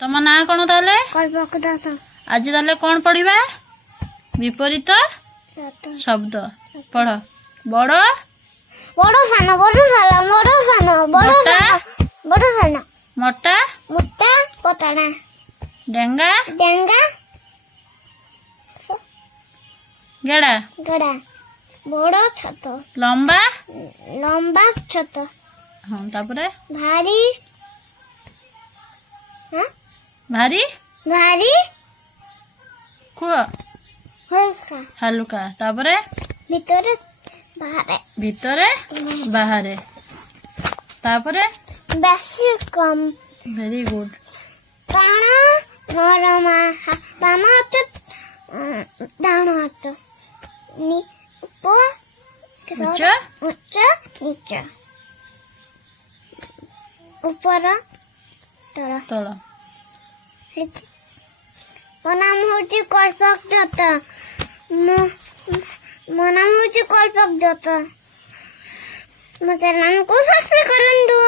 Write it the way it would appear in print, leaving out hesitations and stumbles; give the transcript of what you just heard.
ତମ ନାଁ କଣ ତାହେଲେ? କଳ୍ପକଦାସ ଆଜି ତାହେଲେ କଣ ପଢିବା? ବିପରୀତ ଶବ୍ଦ ପଢ। ବଡ ବଡ ସାନ ବଡ ସାନ ବଡ ସାନ ବଡ ସାନ ବଡ ସାନ ମୋଟା ମୋଟା ପତଳା ଡେଙ୍ଗା ଡେଙ୍ଗା ଗେଡା ଗଡା ବଡ ଛୋଟ ଲମ୍ବା ଲମ୍ବା ଛୋଟ ହଁ ତାପରେ ଭାରି ଭାରି ଭାରି କୁହ ହଲକା ହାଲୁକା ତାପରେ ଭିତରେ ବାହାରେ ଭିତରେ ବାହାରେ ତାପରେ ବେଶୀ କମ ଭେରି ଗୁଡ କାଣ ନରମା ବାମ ହାତ ଡାହାଣ ହାତ ଉଚ୍ଚ ଉଚ୍ଚ ନିଚ ଉପର ତଳ ତଳ ମୋ ନାମ ହଉଛି କଳ୍ପକ ଦତ୍ତ ମୋ ନାମ ହଉଛି କଳ୍ପକ ଦତ୍ତ ମୋ ଚ୍ୟାନେଲକୁ ସବସ୍କ୍ରାଇବ କରନ୍ତୁ।